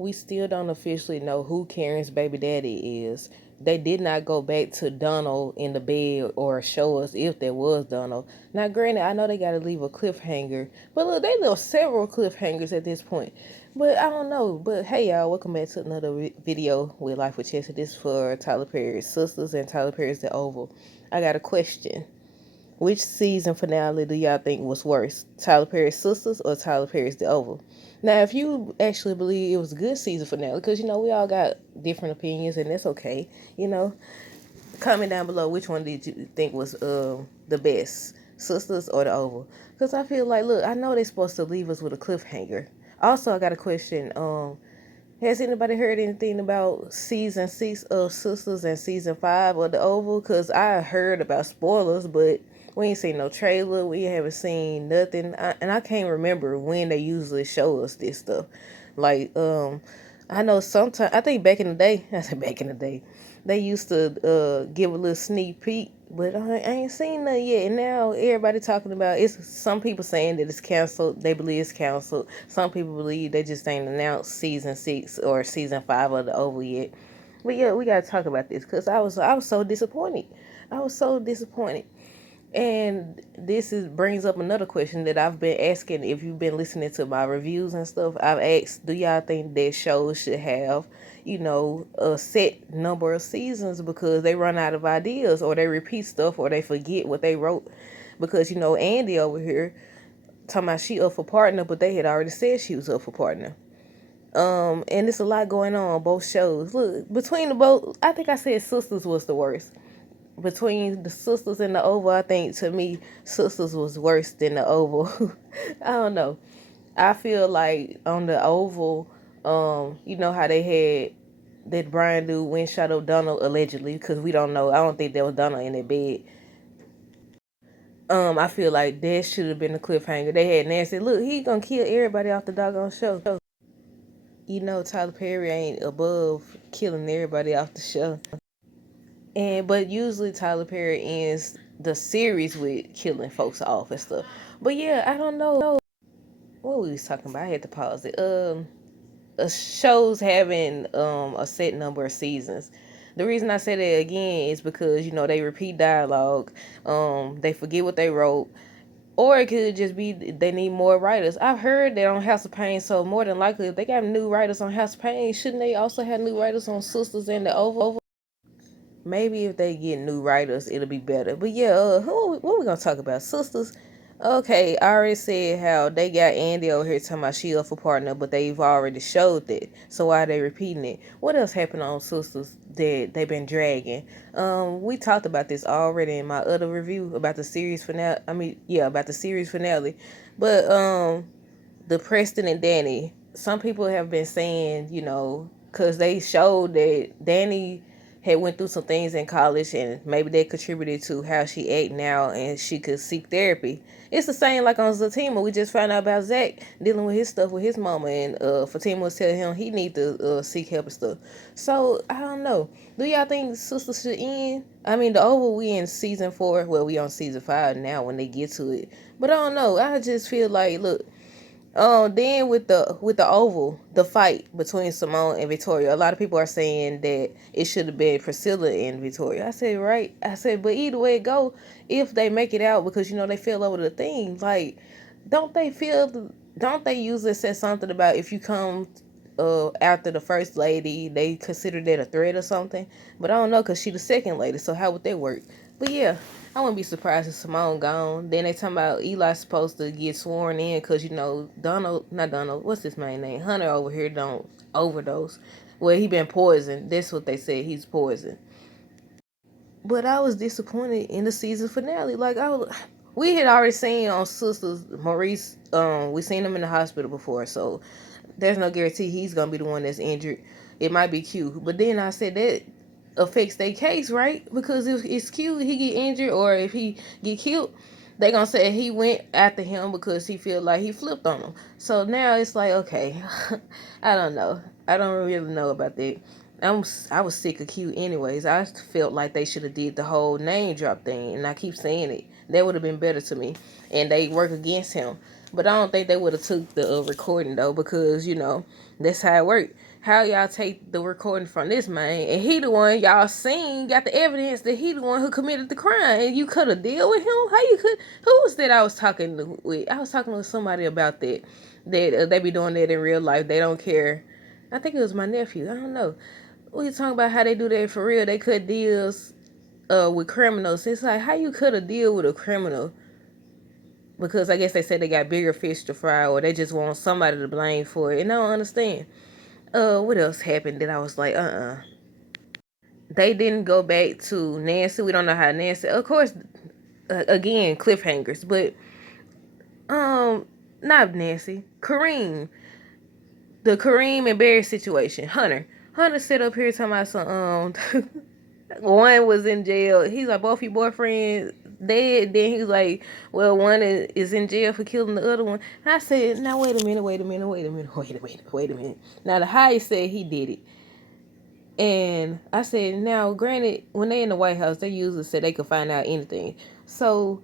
we still don't officially know who Karen's baby daddy is. They did not go back to Donald in the bed or show us if there was Donald. Now, granted, I know they got to leave a cliffhanger, but look, they left several cliffhangers at this point. But I don't know. But hey, y'all, welcome back to another video with Life with Chelsea. This for Tyler Perry's Sistas and Tyler Perry's The Oval. I got a question. Which season finale do y'all think was worse? Tyler Perry's Sistas or Tyler Perry's The Oval? Now, if you actually believe it was a good season finale, because, we all got different opinions, and that's okay, you know, comment down below which one did you think was the best, Sistas or The Oval? Because I feel like, look, I know they're supposed to leave us with a cliffhanger. Also, I got a question. Has anybody heard anything about season 6 of Sistas and season 5 of The Oval? Because I heard about spoilers, but we ain't seen no trailer. We haven't seen nothing. And I can't remember when they usually show us this stuff. Like, I know sometimes, I think back in the day, I said back in the day, they used to give a little sneak peek, but I ain't seen nothing yet. And now everybody talking about it's. Some people saying that it's canceled. They believe it's canceled. Some people believe they just ain't announced season 6 or season 5 of The Oval yet. But yeah, we gotta talk about this because I was so disappointed. I was so disappointed. And this brings up another question that I've been asking. If you've been listening to my reviews and stuff, I've asked, do y'all think that shows should have, a set number of seasons because they run out of ideas or they repeat stuff or they forget what they wrote? Because, Andy over here talking about she up for partner, but they had already said she was up for partner. And it's a lot going on both shows. Look, between the both, I think I said Sistas was the worst. Between the Sistas and The Oval, I think to me, Sistas was worse than The Oval. I don't know. I feel like on The Oval, you know how they had that Brian dude went shot up Donald allegedly, because we don't know. I don't think there was Donald in that bed. I feel like that should have been a cliffhanger. They had Nancy, look, he gonna kill everybody off the doggone show. Tyler Perry ain't above killing everybody off the show. But usually Tyler Perry ends the series with killing folks off and stuff. But yeah, I don't know what we was talking about. I had to pause it. Shows having a set number of seasons. The reason I say that again is because they repeat dialogue. They forget what they wrote. Or it could just be they need more writers. I've heard that on House of Pain, so more than likely, if they got new writers on House of Pain, shouldn't they also have new writers on Sistas and The Oval? Maybe if they get new writers, it'll be better. But yeah, what we gonna talk about? Sistas. Okay, I already said how they got Andy over here talking about she up for partner, but they've already showed that. So why are they repeating it? What else happened on Sistas that they've been dragging? We talked about this already in my other review about the series finale. About the series finale. But the Preston and Danny. Some people have been saying, because they showed that Danny had went through some things in college and maybe that contributed to how she act now and she could seek therapy. It's the same like on Zatima. We just found out about Zach dealing with his stuff with his mama, and Fatima was telling him he need to seek help and stuff. So I don't know. Do y'all think Sisters should end? I mean, The Oval, we in season 4. Well, we on season 5 now when they get to it. But I don't know. I just feel like, look, then with the Oval, the fight between Simone and Victoria, a lot of people are saying that it should have been Priscilla and Victoria. I said, right. I said, but either way it go, if they make it out, because they fell over the thing, like, don't they usually say something about if you come after the first lady, they consider that a threat or something? But I don't know, because she the second lady, so how would that work? But yeah, I wouldn't be surprised if Simone gone. Then they talking about Eli's supposed to get sworn in because, not Donald, what's his main name? Hunter over here don't overdose. Well, he been poisoned. That's what they said, he's poisoned. But I was disappointed in the season finale. Like, we had already seen on Sisters, Maurice, we seen him in the hospital before, so there's no guarantee he's gonna be the one that's injured. It might be Q. But then I said that affects their case, right? Because if it's Q, he get injured, or if he get killed, they gonna say he went after him because he feel like he flipped on him. So now it's like, okay, I don't know. I don't really know about that. I was sick of Q anyways. I felt like they should have did the whole name drop thing, and I keep saying it. That would have been better to me. And they work against him. But I don't think they would have took the recording though, because That's how it worked. How y'all take the recording from this man, and he the one y'all seen, got the evidence that he the one who committed the crime, and you could have deal with him? How you could? Who was that I was talking with? I was talking with somebody about that. That they be doing that in real life. They don't care. I think it was my nephew. I don't know. We talking about how they do that for real. They cut deals with criminals. It's like, how you cut a deal with a criminal? Because I guess they said they got bigger fish to fry, or they just want somebody to blame for it. And I don't understand. What else happened that I was like, They didn't go back to Nancy. We don't know how Nancy. Of course, again, cliffhangers, but not Nancy. Kareem, the Kareem and Barry situation. Hunter sit up here talking about some one was in jail. He's like, both your boyfriends dead. Then he's like, well, one is in jail for killing the other one. I said, now wait a minute. Now the highest said he did it. And I said, now granted, when they in the White House, they usually said they could find out anything. So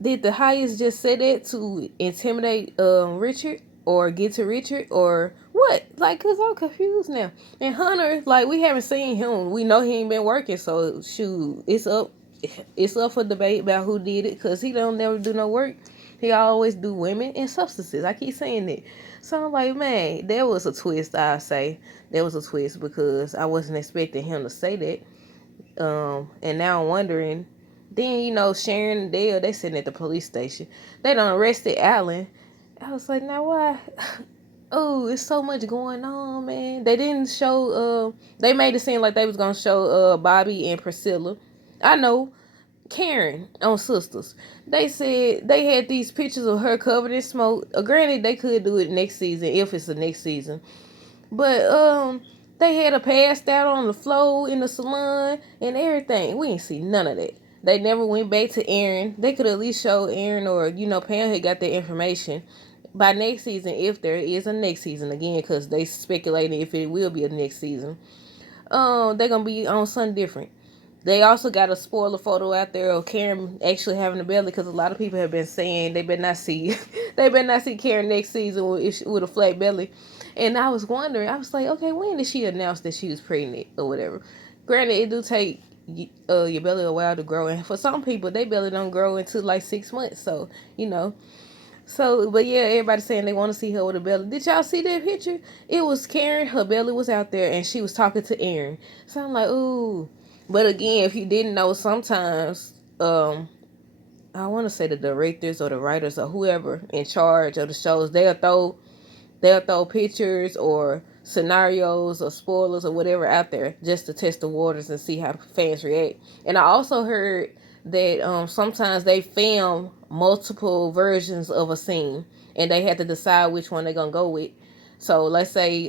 did the highest just say that to intimidate Richard or get to Richard or what? Like, cause I'm confused now. And Hunter, like, we haven't seen him. We know he ain't been working, so shoot, it's up for debate about who did it, cause he don't never do no work. He always do women and substances. I keep saying that. So I'm like, man, there was a twist. I say there was a twist because I wasn't expecting him to say that. And now I'm wondering. Then Sharon and Dale, they sitting at the police station. They done arrested Alan. I was like, now why? Oh, it's so much going on, man. They didn't show. They made it seem like they was gonna show Bobby and Priscilla. I know Karen on Sistas. They said they had these pictures of her covered in smoke. Granted, they could do it next season if it's the next season. But they had her passed out on the floor in the salon and everything. We ain't see none of that. They never went back to Aaron. They could at least show Aaron or Pam had got that information by next season if there is a next season again, because they speculating if it will be a next season. They're gonna be on something different. They also got a spoiler photo out there of Karen actually having a belly, because a lot of people have been saying they better not see they better not see Karen next season with a flat belly. And I was wondering, I was like, okay, when did she announce that she was pregnant or whatever? Granted, it do take your belly a while to grow, and for some people, their belly don't grow until like 6 months. So but yeah, everybody saying they want to see her with a belly. Did y'all see that picture? It was Karen. Her belly was out there, and she was talking to Aaron. So I'm like, ooh. But again, if you didn't know, sometimes I want to say the directors or the writers or whoever in charge of the shows, they'll throw pictures or scenarios or spoilers or whatever out there just to test the waters and see how fans react. And I also heard that sometimes they film multiple versions of a scene and they have to decide which one they're gonna go with. So let's say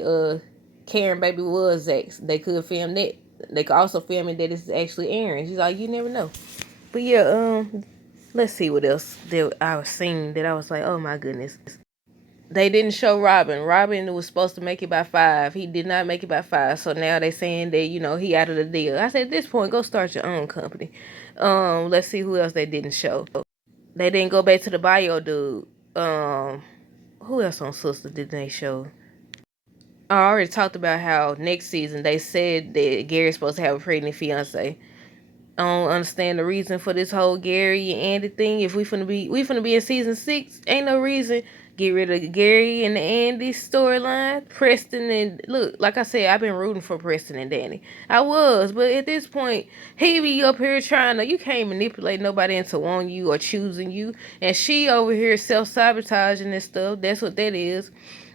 Karen baby was Zach, they could film that. They could also film it that it's actually Aaron. She's like, you never know. But yeah, let's see what else that I was seeing that I was like, oh my goodness. They didn't show Robin. Robin was supposed to make it by 5. He did not make it by 5. So now they saying that, he out of the deal. I said, at this point, go start your own company. Let's see who else they didn't show. They didn't go back to the bio dude. Who else on Sister did they show? I already talked about how next season they said that Gary's supposed to have a pregnant fiance. I don't understand the reason for this whole Gary and Andy thing. If we finna be in season 6, ain't no reason. Get rid of Gary and the Andy storyline. Preston and look, like I said, I've been rooting for Preston and Danny. I was, but at this point, he be up here trying to. You can't manipulate nobody into wanting you or choosing you, and she over here self-sabotaging and stuff. That's what that is.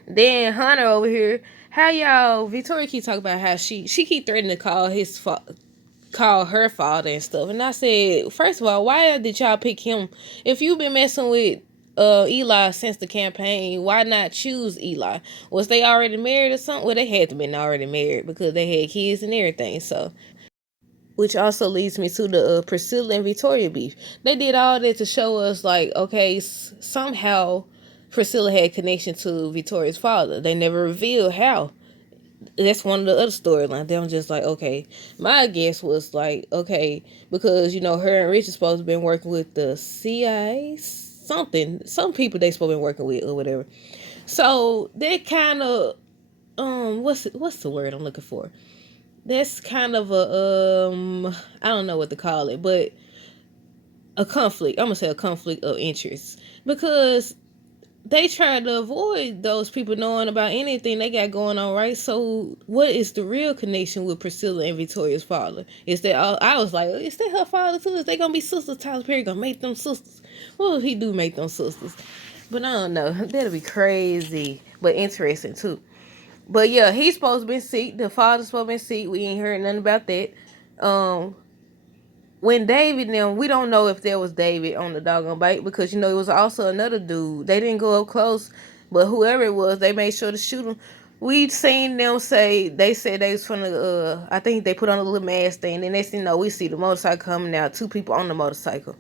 Then Hunter over here. How y'all? Victoria keep talking about how she keep threatening to call her father and stuff. And I said, first of all, why did y'all pick him? If you've been messing with Eli since the campaign, why not choose Eli? Was they already married or something? Well, they had to been already married because they had kids and everything. So, which also leads me to the Priscilla and Victoria beef. They did all that to show us, like, okay, somehow Priscilla had connection to Victoria's father. They never revealed how. That's one of the other storylines. They were just like, okay. My guess was like, okay, because her and Rich are supposed to been working with the CIA, some people they supposed to been working with or whatever. So they kind of what's the word I'm looking for? That's kind of a I don't know what to call it, but a conflict. I'm gonna say a conflict of interest because they try to avoid those people knowing about anything they got going on, right? So, what is the real connection with Priscilla and Victoria's father? Is that I was like, is that her father too? Is they gonna be sisters? Tyler Perry gonna make them sisters? What if he do make them sisters? But I don't know. That'll be crazy, but interesting too. But yeah, he's supposed to be sick. The father's supposed to be sick. We ain't heard nothing about that. Um, when David now, we don't know if there was David on the doggone bike because it was also another dude. They didn't go up close, but whoever it was, they made sure to shoot him. We seen them say they said they was from the I think they put on a little mask thing. Then next thing you know, we see the motorcycle coming out, two people on the motorcycle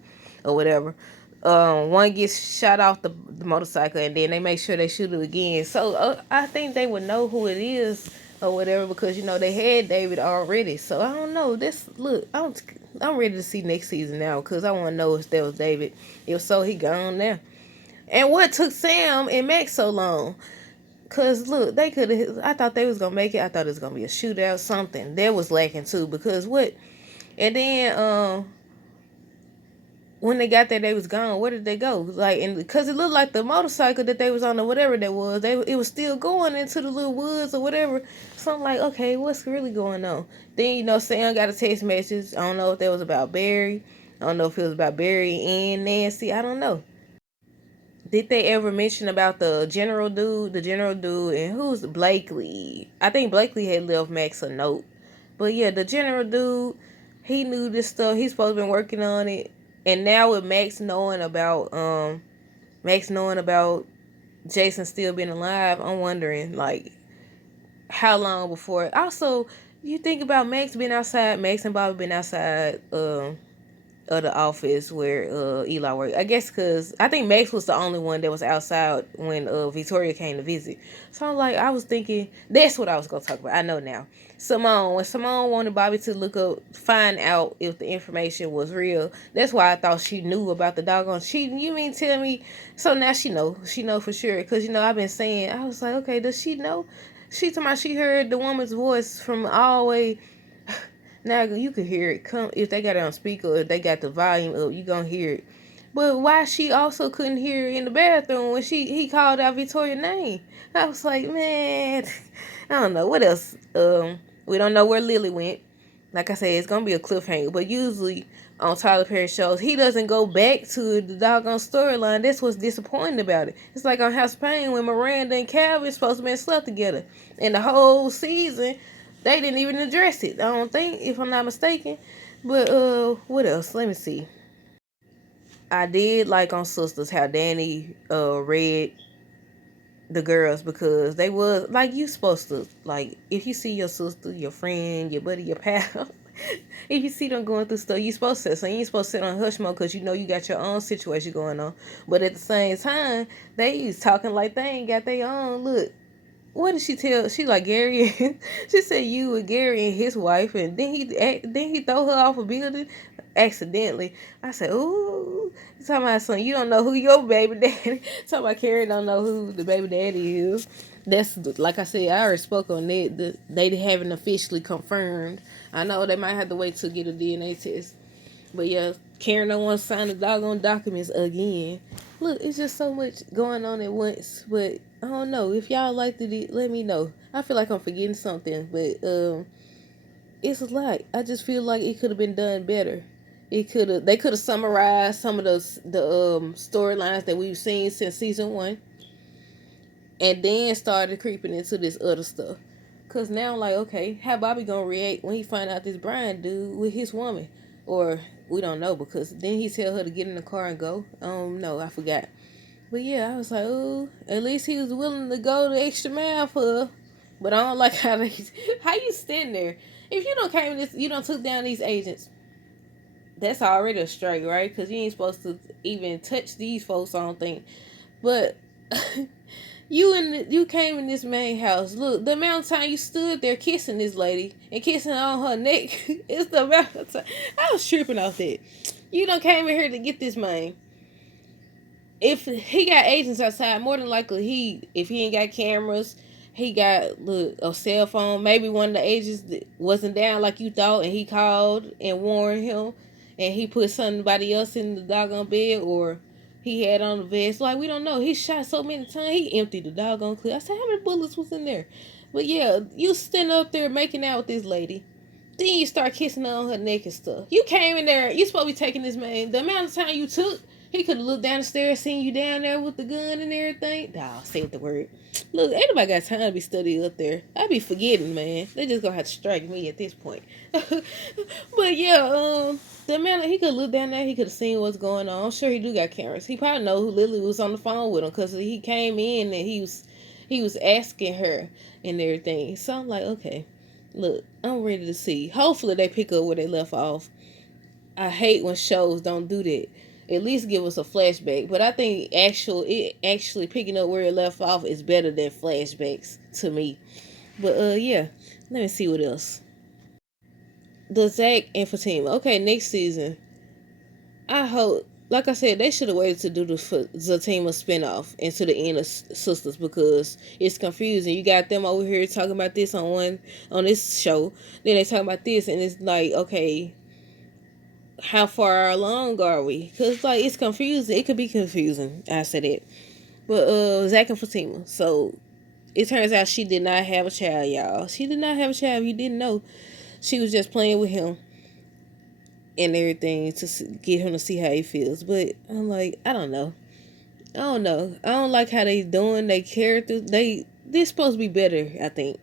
or whatever. One gets shot off the motorcycle, and then they make sure they shoot it again. So I think they would know who it is or whatever because they had David already. So I don't know. I'm ready to see next season now because I want to know if that was David. If so, he gone now. And what took Sam and Max so long? Cause look, they could have. I thought they was gonna make it. I thought it was gonna be a shootout, something that was lacking too. Because what? And then when they got there, they was gone. Where did they go? Like, and because it looked like the motorcycle that they was on or whatever that was, it was still going into the little woods or whatever. So I'm like, okay, what's really going on? Then Sam got a text message. I don't know if that was about Barry. I don't know if it was about Barry and Nancy. I don't know. Did they ever mention about the general dude? The general dude and who's Blakely? I think Blakely had left Max a note. But yeah, the general dude, he knew this stuff. He's supposed to been working on it. And now with Max knowing about Jason still being alive, I'm wondering like how long before. Also, you think about Max being outside, Max and Bobby been outside of the office where Eli worked. I guess because I think Max was the only one that was outside when Victoria came to visit. So I was thinking that's what I was gonna talk about. I know now. When Simone wanted Bobby to look up, find out if the information was real. That's why I thought she knew about the doggone cheating. You mean tell me? So now she know. She know for sure. Cause I've been saying. I was like, okay, does she know? She told me she heard the woman's voice from all the way. Now you could hear it come if they got it on speaker, if they got the volume up, you gonna hear it. But why she also couldn't hear it in the bathroom when he called out Victoria's name? I was like, man, I don't know what else. We don't know where Lily went. Like I said, it's gonna be a cliffhanger. But usually on Tyler Perry shows, he doesn't go back to the doggone storyline. That's what's disappointing about it. It's like on House of Pain when Miranda and Calvin supposed to be slept together, and the whole season they didn't even address it. I don't think, if I'm not mistaken. But what else? Let me see. I did like on Sistas how Danny read the girls because they was like you supposed to like if you see your sister, your friend, your buddy, your pal. If you see them going through stuff, you supposed to. So you ain't supposed to sit on hush mode because you got your own situation going on. But at the same time, they was talking like they ain't got their own. Look, what did she tell? She like Gary. She said you with Gary and his wife, and then he throw her off a building accidentally. I said, ooh, you talking about son? You don't know who your baby daddy. Talking about Carrie don't know who the baby daddy is. That's like I said. I already spoke on that. They haven't officially confirmed. I know they might have to wait to get a DNA test. But yeah, Karen don't want to sign the doggone documents again. Look, it's just so much going on at once. But I don't know. If y'all liked it, let me know. I feel like I'm forgetting something, but it's a lot. I just feel like it could have been done better. They could have summarized some of the storylines that we've seen since season 1, and then started creeping into this other stuff. Cause now I'm like, okay, how Bobby gonna react when he find out this Brian dude with his woman? Or we don't know because then he tell her to get in the car and go. No, I forgot. But yeah, I was like, oh, at least he was willing to go the extra mile for her. But I don't like how you stand there. If you don't came this, you don't took down these agents. That's already a strike, right? Because you ain't supposed to even touch these folks. I don't think. But you came in this main house. Look, the amount of time you stood there kissing this lady and kissing on her neck is the amount of time. I was tripping off that. You done came in here to get this man. If he got agents outside, more than likely if he ain't got cameras, he got look a cell phone. Maybe one of the agents wasn't down like you thought, and he called and warned him, and he put somebody else in the doggone bed, or he had on the vest. Like, we don't know. He shot so many times. He emptied the doggone clip. I said, how many bullets was in there? But yeah, you standing up there making out with this lady. Then you start kissing her on her neck and stuff. You came in there. You supposed to be taking this man. The amount of time you took, he could have looked down the stairs, seen you down there with the gun and everything. Nah, said the word. Look, ain't nobody got time to be studying up there. I be forgetting, man. They just gonna have to strike me at this point. But yeah, the man, he could look down there. He could have seen what's going on. I'm sure he do got cameras. He probably know who Lily was on the phone with him because he came in and he was asking her and everything. So I'm like, okay, look, I'm ready to see. Hopefully they pick up where they left off. I hate when shows don't do that. At least give us a flashback. But I think actually picking up where it left off is better than flashbacks to me. But yeah, let me see what else. The Zach and Fatima. Okay, next season. I hope, like I said, they should have waited to do the Fatima spinoff into the end of Sistas because it's confusing. You got them over here talking about this on this show, then they talking about this, and it's like, okay, how far along are we? Because like it's confusing. It could be confusing. I said it, but Zach and Fatima. So it turns out she did not have a child, y'all. She did not have a child. You didn't know. She was just playing with him and everything to get him to see how he feels. But I'm like, I don't know. I don't know. I don't like how they doing their characters. They're supposed to be better. I think.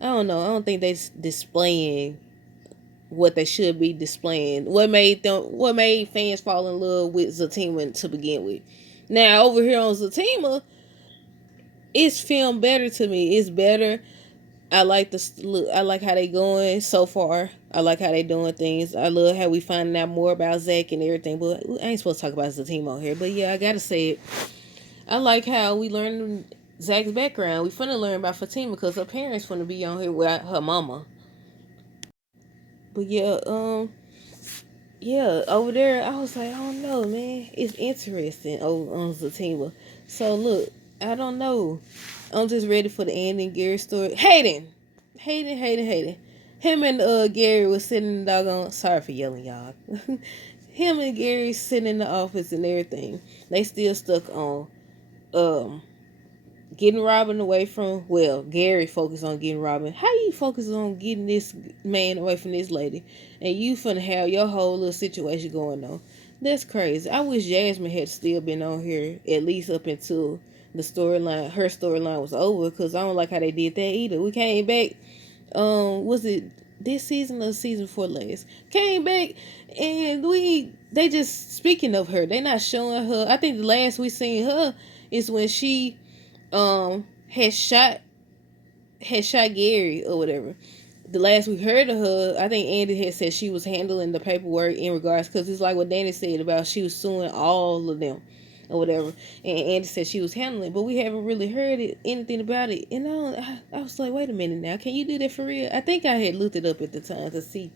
I don't know. I don't think they displaying what they should be displaying. What made fans fall in love with Zatima to begin with. Now over here on Zatima, it's filmed better to me. It's better. I like the look. I like how they going so far. I like how they doing things. I love how we finding out more about Zach and everything. But I ain't supposed to talk about Zatima on here. But yeah, I gotta say it. I like how we learned Zach's background. We finna learn about Fatima because her parents finna be on here with her mama. But yeah, over there, I was like, I don't know, man. It's interesting on Zatima. So look, I don't know. I'm just ready for the ending. Gary story. Hayden. Him and Gary was sitting in the doggone. Sorry for yelling, y'all. Him and Gary sitting in the office and everything. They still stuck on um getting Robin away from, well, Gary focused on getting Robin. How you focus on getting this man away from this lady and you finna have your whole little situation going on? That's crazy. I wish Jasmine had still been on here at least up until her storyline was over, because I don't like how they did that either. We came back, was it this season or season 4 last? Came back and they just speaking of her. They not showing her. I think the last we seen her is when she um had shot Gary or whatever. The last we heard of her, I think Andy had said she was handling the paperwork in regards, because it's like what Danny said about she was suing all of them or whatever, and Andy said she was handling, but we haven't really heard anything about it. And I was like, wait a minute now, can you do that for real? I think I had looked it up at the time to see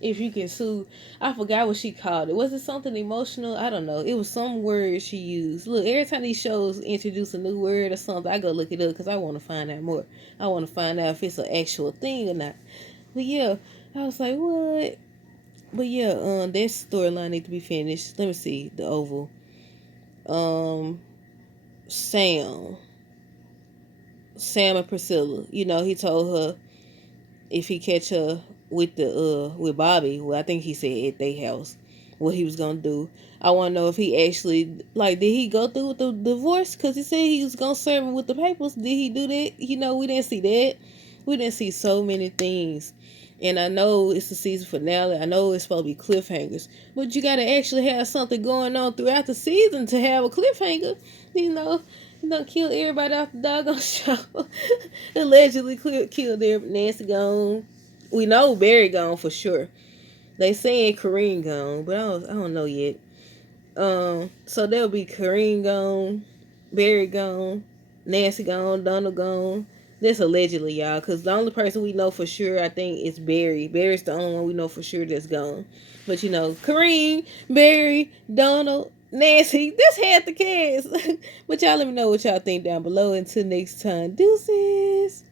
if you can sue. I forgot what she called it. Was it something emotional? I don't know. It was some word she used. Look, every time these shows introduce a new word or something, I go look it up because I want to find out more. I want to find out if it's an actual thing or not. But yeah, I was like, what? But yeah, that storyline need to be finished. Let me see the Oval. Um, Sam and Priscilla. You know, he told her if he catch her with Bobby, well, I think he said at their house, what he was gonna do. I want to know if he actually, like, did he go through with the divorce? Because he said he was gonna serve him with the papers. Did he do that? You know, we didn't see that. We didn't see so many things. And I know it's the season finale. I know it's supposed to be cliffhangers, but you gotta actually have something going on throughout the season to have a cliffhanger. You know, you don't kill everybody off the doggone show. Allegedly killed Nancy gone. We know Barry gone for sure. They saying Kareem gone, but I don't know yet. So there'll be Kareem gone, Barry gone, Nancy gone, Donald gone. That's allegedly, y'all, because the only person we know for sure, I think, is Barry. Barry's the only one we know for sure that's gone. But you know, Kareem, Barry, Donald, Nancy, this had the kids. But y'all let me know what y'all think down below. Until next time, deuces.